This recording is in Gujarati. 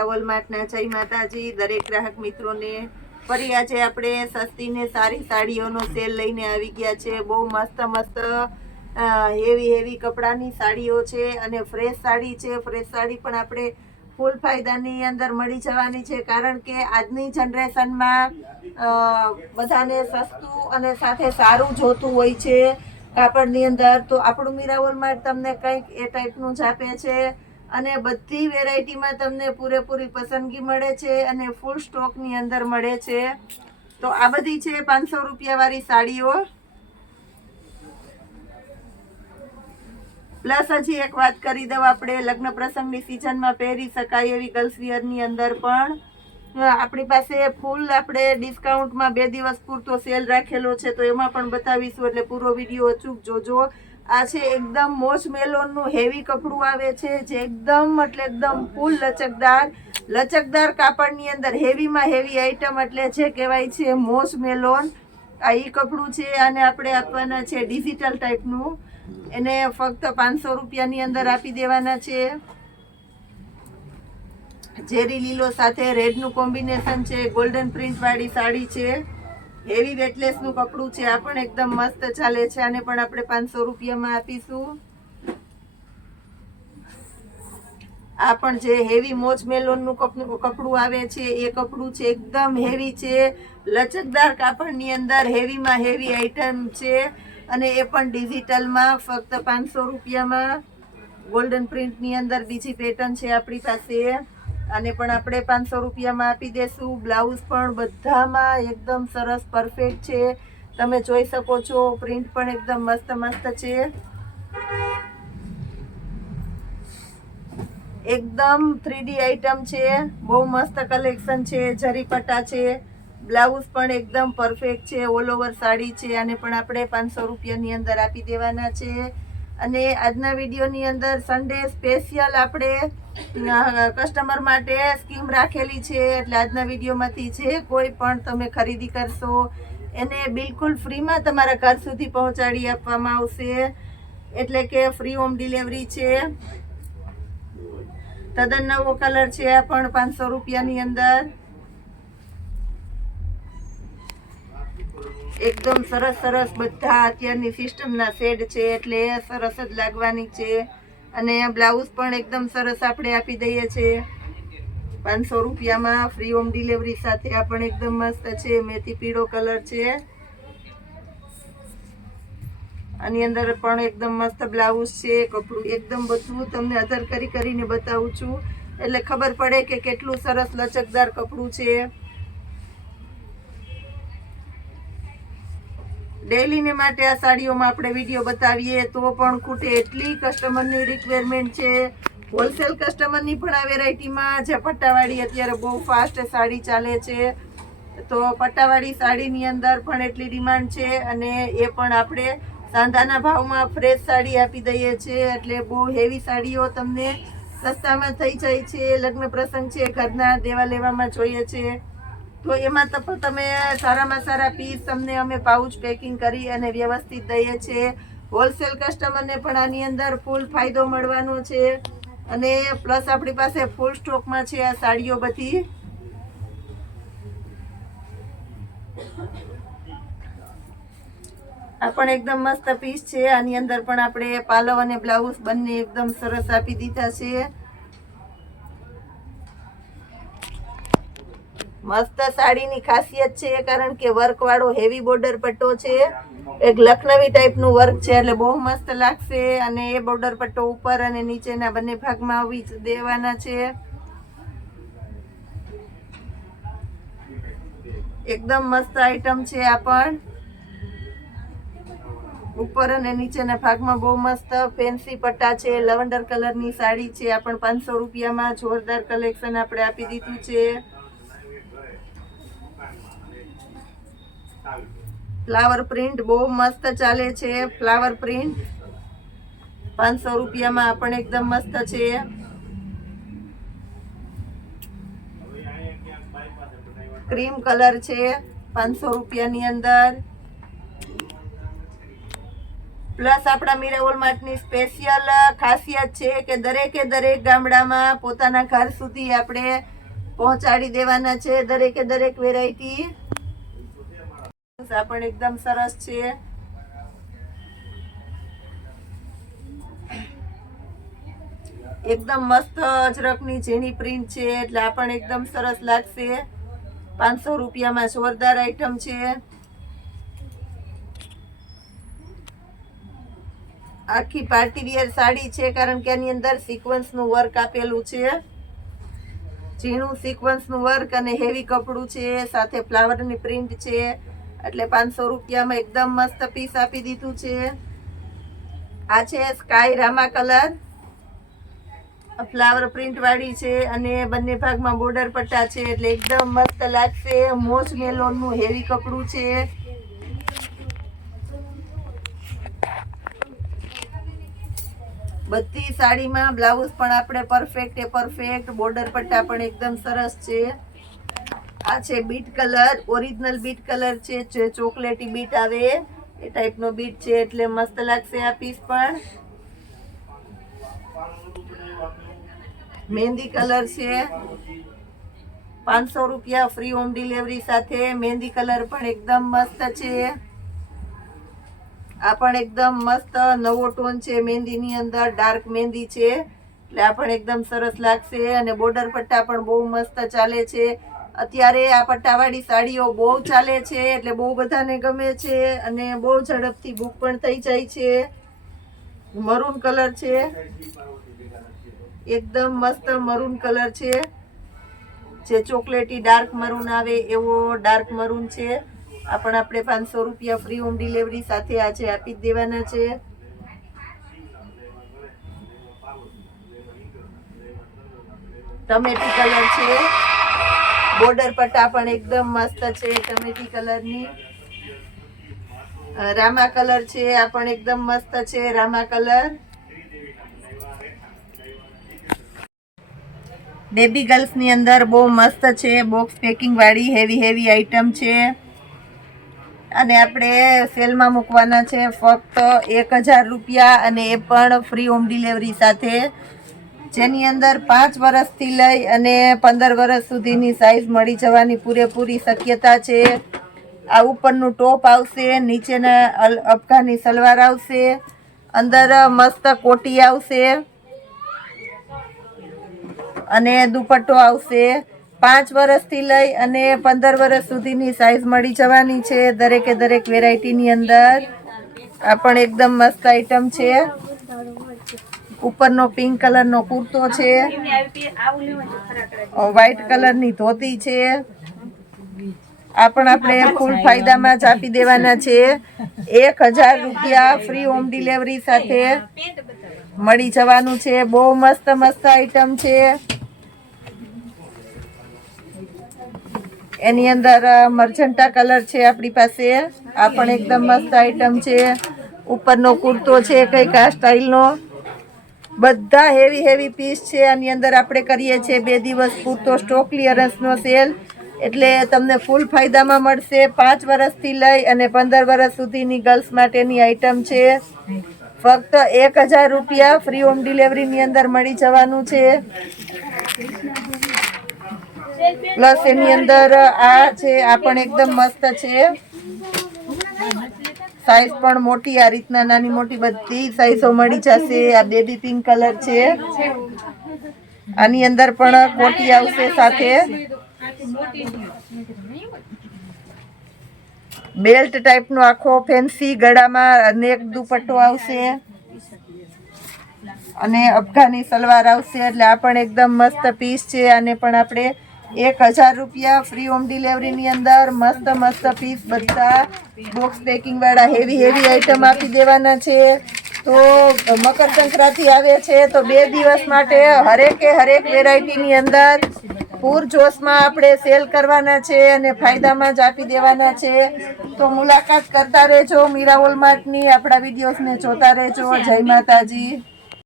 મીરા વોલમાર્ટના જય માતાજી દરેક ગ્રાહક મિત્રોને। ફરી આજે આપણે સસ્તી ને સારી સાડીઓનો સેલ લઈને આવી ગયા છે। બહુ મસ્ત મસ્ત હેવી કપડાની સાડીઓ છે અને ફ્રેશ સાડી છે। ફ્રેશ સાડી પણ આપણે ફૂલ ફાયદાની અંદર મળી જવાની છે, કારણ કે આજની જનરેશનમાં બધાને સસ્તું અને સાથે સારું જોતું હોય છે કાપડની અંદર। તો આપણું મીરા વોલમાર્ટ તમને કંઈક એ ટાઈપનું જ આપે છે અને બધી વેરાયટીમાં તમને પૂરેપૂરી પસંદગી મળે છે અને ફૂલ સ્ટોકની અંદર મળે છે। તો આ બધી છે 500 રૂપિયાવાળી સાડીઓ। પ્લસ હજી એક વાત કરી દઉં, આપણે લગ્ન પ્રસંગની સિઝનમાં પહેરી શકાય એવી ગર્લ્સ વિયરની અંદર પણ આપણી પાસે ફૂલ આપણે ડિસ્કાઉન્ટમાં 2 દિવસ પૂરતો સેલ રાખેલો છે, તો એમાં પણ બતાવીશું, એટલે પૂરો વિડીયો અચૂક જોજો। આ છે એકદમ મોજ મેલોનનું હેવી કપડું આવે છે, જે એકદમ એટલે એકદમ ફૂલ લચકદાર કાપડની અંદર હેવીમાં હેવી આઈટમ, એટલે જે કહેવાય છે મોજ મેલોન। આ ઈ કપડું છે, આને આપણે આપવાના છે ડિજિટલ ટાઈપનું, એને ફક્ત 500 રૂપિયાની અંદર આપી દેવાના છે। ઝેરી લીલો સાથે રેડનું કોમ્બિનેશન છે, ગોલ્ડન પ્રિન્ટ વાળી સાડી છે, હેવી વેટલેસનું કપડું છે, આ પણ એકદમ મસ્ત ચાલે છે, આને પણ આપણે 500 રૂપિયામાં આપીશું। આ પણ જે હેવી મોજ મેલોનનું કપડું આવે છે એ કપડું છે, એકદમ હેવી છે, લચકદાર કાપડની અંદર હેવીમાં હેવી આઈટમ છે અને એ પણ ડિજિટલમાં ફક્ત 500 રૂપિયામાં। ગોલ્ડન પ્રિન્ટની અંદર બીજી પેટર્ન છે આપણી પાસે, આને પણ આપણે 500 રૂપિયામાં આપી દેશું। બ્લાઉઝ પણ બધામાં એકદમ સરસ પરફેક્ટ છે, તમે જોઈ શકો છો, પ્રિન્ટ પણ એકદમ મસ્ત છે, એકદમ 3D આઈટમ છે, બહુ મસ્ત કલેક્શન છે, જરી પટ્ટા છે, બ્લાઉઝ પણ એકદમ પરફેક્ટ છે, ઓલ ઓવર સાડી છે, આને પણ આપણે 500 રૂપિયાની અંદર આપી દેવાના છે। અને આજના વિડીયોની અંદર સન્ડે સ્પેશિયલ આપણે કસ્ટમર માટે સ્કીમ રાખેલી છે, એટલે આજના વિડીયોમાંથી જે કોઈ પણ તમે ખરીદી કરશો એને બિલકુલ ફ્રીમાં તમારા ઘર સુધી પહોંચાડી આપવામાં આવશે, એટલે કે ફ્રી હોમ ડિલિવરી છે। તદ્દન નવો કલર છે, આ પણ 500 રૂપિયાની અંદર, એકદમ સરસ બધા અત્યારની સિસ્ટમના શેડ છે, એટલે સરસ જ લાગવાની છે। અને બ્લાઉઝ પણ એકદમ સરસ આપણે આપી દઈએ છીએ 500 રૂપિયામાં ફ્રી હોમ ડિલિવરી સાથે। આ પણ એકદમ મસ્ત છે, મેથી પીળો કલર છે, આની અંદર પણ એકદમ મસ્ત બ્લાઉઝ છે, કપડું એકદમ બધું તમને અધર કરીને બતાવું છું, એટલે ખબર પડે કે કેટલું સરસ લચકદાર કપડું છે। ડેઈલીને માટે આ સાડીઓમાં આપણે વિડીયો બતાવીએ તો પણ ખૂટે એટલી કસ્ટમરની રિક્વાયરમેન્ટ છે। હોલસેલ કસ્ટમરની પણ આ વેરાયટીમાં જે પટ્ટાવાળી અત્યારે બહુ ફાસ્ટ સાડી ચાલે છે, તો પટ્ટાવાળી સાડીની અંદર પણ એટલી ડિમાન્ડ છે અને એ પણ આપણે સાંધાના ભાવમાં ફ્રેશ સાડી આપી દઈએ છીએ, એટલે બહુ હેવી સાડીઓ તમને સસ્તામાં થઈ જાય છે। લગ્ન પ્રસંગ છે, ઘરના દેવા લેવામાં જોઈએ છે, તો એમાં તો તમે સારામાં સારા પીસ તમને અમે પાઉચ પેકિંગ કરી અને વ્યવસ્થિત દઈએ છીએ। હોલસેલ કસ્ટમરને પણ આની અંદર ફૂલ ફાયદો મળવાનો છે અને પ્લસ આપણી પાસે ફૂલ સ્ટોકમાં છે આ સાડીઓ બધી। આ પણ એકદમ મસ્ત પીસ છે, આની અંદર પણ આપણે પાલવ અને બ્લાઉઝ બંને એકદમ સરસ આપી દીધા છે। મસ્ત સાડીની ખાસિયત છે, કારણ કે વર્ક વાળો હેવી બોર્ડર પટ્ટો છે, એક લખનવી ટાઈપનું વર્ક છે, એટલે બહુ મસ્ત લાગશે। અને એ બોર્ડર પટ્ટો ઉપર અને નીચેના બંને ભાગમાં આવી દેવાના છે, એકદમ મસ્ત આઈટમ છે। આ પણ ઉપર અને નીચેના ભાગમાં બહુ મસ્ત ફેન્સી પટ્ટા છે, લવંડર કલરની સાડી છે, આ પણ 500 રૂપિયામાં જોરદાર કલેક્શન આપણે આપી દીધું છે। ફ્લાવર પ્રિન્ટ બહુ મસ્ત ચાલે છે, ફ્લાવર પ્રિન્ટ 500 રૂપિયામાં પણ એકદમ મસ્ત છે। ક્રીમ કલર છે 500 રૂપિયાની અંદર, પ્લસ આપણા મીરા વોલમાર્ટની સ્પેશિયલ ખાસિયત છે કે દરેકે દરેક ગામડામાં પોતાના ઘર સુધી આપણે પહોંચાડી દેવાના છે દરેકે દરેક વેરાયટી. આ પણ એકદમ સરસ છે. એકદમ મસ્ત અજરકની ઝીણી પ્રિન્ટ છે એટલે આ પણ એકદમ સરસ લાગશે. 500 રૂપિયામાં જોરદાર આઈટમ છે. આખી પાર્ટી વિયર સાડી છે કારણ કે આની અંદર સિક્વન્સનું વર્ક આપેલું છે. ઝીણું સિક્વન્સનું વર્ક અને હેવી કપડું છે, સાથે ફ્લાવરની પ્રિન્ટ છે એટલે 500 રૂપિયામાં એકદમ મસ્ત પીસ આપી દીધું છે. આ છે sky Rama colour, flower print વાળી છે અને બંને ભાગમાં બોર્ડર પટ્ટા છે એટલે એકદમ મસ્ત લાગશે. મોજ મેલોનનું હેવી કપડું છે. બધી સાડીમાં બ્લાઉઝ પણ આપણે પરફેક્ટ, બોર્ડર પટ્ટા પણ એકદમ સરસ છે. આ છે bit colour, original bit colour છે, જે ચોકલેટી બીટ આવે એ ટાઈપનો બીટ છે એટલે મસ્ત લાગશે આ પીસ પણ. મહેંદી કલર છે, 500 રૂપિયા ફ્રી હોમ ડિલિવરી સાથે. મહેંદી કલર પણ એકદમ મસ્ત છે. આ પણ એકદમ મસ્ત નવો ટોન છે મહેંદીની અંદર, ડાર્ક મહેંદી છે એટલે આ પણ એકદમ સરસ લાગશે. અને બોર્ડર પટ્ટા પણ બહુ મસ્ત ચાલે છે. અત્યારે આ પટ્ટાવાળી સાડીઓ બહુ ચાલે છે એટલે બહુ બધાને ગમે છે અને બહુ ઝડપથી બુક પણ થઈ જાય છે. મરૂન કલર છે, એકદમ મસ્ત મરૂન કલર છે, જે ચોકલેટી ડાર્ક મરૂન આવે એવો ડાર્ક મરૂન છે. આ પણ આપણે 500 રૂપિયા ફ્રી હોમ ડિલિવરી સાથે આજે આપી જ દેવાના છે. ટમેટી કલર છે, બોર્ડર પટ્ટા પણ એકદમ મસ્ત છે ટમેટી કલરની. રામા કલર છે, આ પણ એકદમ મસ્ત છે રામા કલર. બેબી ગર્લ્સ ની અંદર બહુ મસ્ત છે, બોક્સ પેકિંગ વાળી હેવી આઈટમ છે અને આપણે સેલમાં મૂકવાના છે ફક્ત 1000 રૂપિયા અને એ પણ ફ્રી હોમ ડિલિવરી સાથે, જેની અંદર 5 વર્ષથી લઈ અને 15 વર્ષ સુધીની સાઈઝ મળી જવાની પૂરેપૂરી શક્યતા છે. આ ઉપરનું ટોપ આવશે, નીચેના અફઘાની સલવાર આવશે, અંદર મસ્ત કોટી આવશે અને દુપટ્ટો આવશે. 5 વર્ષથી લઈ અને 15 વર્ષ સુધીની સાઈઝ મળી જવાની છે દરેકે દરેક વેરાયટીની અંદર. આ પણ એકદમ મસ્ત આઈટમ છે. ઉપરનો પિંક કલરનો કુર્તો છે, વ્હાઈટ કલરની ધોતી છે. આ પણ આપણે ફૂલ ફાયદામાં જ આપી દેવાના છે. 1000 રૂપિયા ફ્રી હોમ ડિલિવરી સાથે મળી જવાનું છે. બહુ મસ્ત આઈટમ છે. એની અંદર મર્જન્ટા કલર છે આપણી પાસે. આ પણ એકદમ મસ્ત આઈટમ છે. ઉપરનો કુર્તો છે કંઈક આ સ્ટાઈલનો. બધા હેવી પીસ છે. આની અંદર આપણે કરીએ છીએ 2 દિવસ પૂરતો સ્ટોક ક્લિયરન્સનો સેલ એટલે તમને ફૂલ ફાયદામાં મળશે. 5 વર્ષથી લઈ અને 15 વર્ષ સુધીની ગર્લ્સ માટેની આઈટમ છે. ફક્ત 1000 રૂપિયા ફ્રી હોમ ડિલિવરીની અંદર મળી જવાનું છે. પ્લસ એની અંદર આ છે, આ પણ એકદમ મસ્ત છે. સાઈઝ પણ મોટી, આ રીતના નાની મોટી બધી સાઈઝો મળી જશે. આ બેબી પિંક કલર છે. આની અંદર પણ કોટી આવશે સાથે. બેલ્ટ ટાઈપનો આખો ફેન્સી ગળામાં નેક દુપટ્ટો આવશે અને અફઘાની સલવાર આવશે એટલે આ પણ એકદમ મસ્ત પીસ છે. આને પણ આપણે 1000 રૂપિયા ફ્રી હોમ ડિલિવરીની અંદર મસ્ત પીસ બધા બોક્સ પેકિંગ વાળા હેવી આઈટમ આપી દેવાના છે. તો મકર સંક્રાંતિ આવે છે તો 2 દિવસ માટે હરેક વેરાયટીની અંદર પૂરજોશમાં આપણે સેલ કરવાના છે અને ફાયદામાં જ આપી દેવાના છે. તો મુલાકાત કરતા રહેજો મીરા વોલમાર્ટની. આપણા વિડીયોઝને જોતા રહેજો. જય માતાજી.